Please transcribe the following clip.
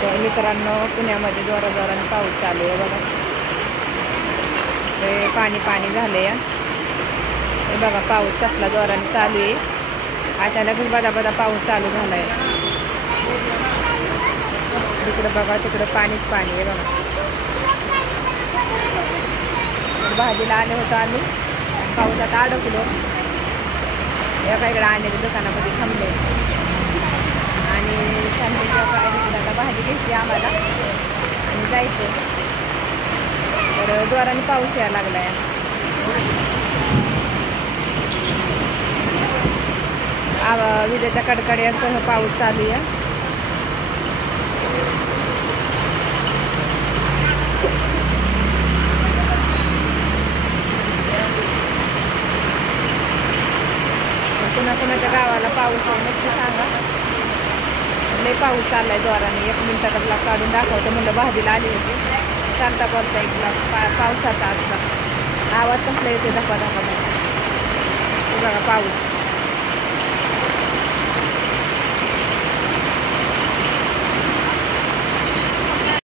तर मित्रांनो, पुण्यामध्ये जोराजोराने पाऊस चालू आहे बघा. ते पाणी पाणी झालं या. हे बघा पाऊस कसला जोराने चालू आहे. अचानकच बदा बदा पाऊस चालू झाला आहे. तिकडं बघा, तिकडं पाणीच पाणी आहे बघा. भाजीला आले होतो आम्ही, पावसात अडकलो. एका इकडे आणलेल्या दुकानामध्ये थांबले आणि आता भाजी घ्यायची आम्हाला आणि जायचं. तर जोराने पाऊस यायला लागला आहे. विजेच्या कडकड्यांसह पाऊस चालू आहे. कुणाच्या गावाला पाऊस आहे नक्की सांगा. लय पाऊस चाललाय जोराने. 1 मिनिटाचा ब्लॉग काढून दाखवतो म्हणलं. भाजीला आली होती, चालता बोलता एक ब्लॉग पावसाचा आजचा आवाज कसला येते धपा धपा धपा. बघा पाऊस.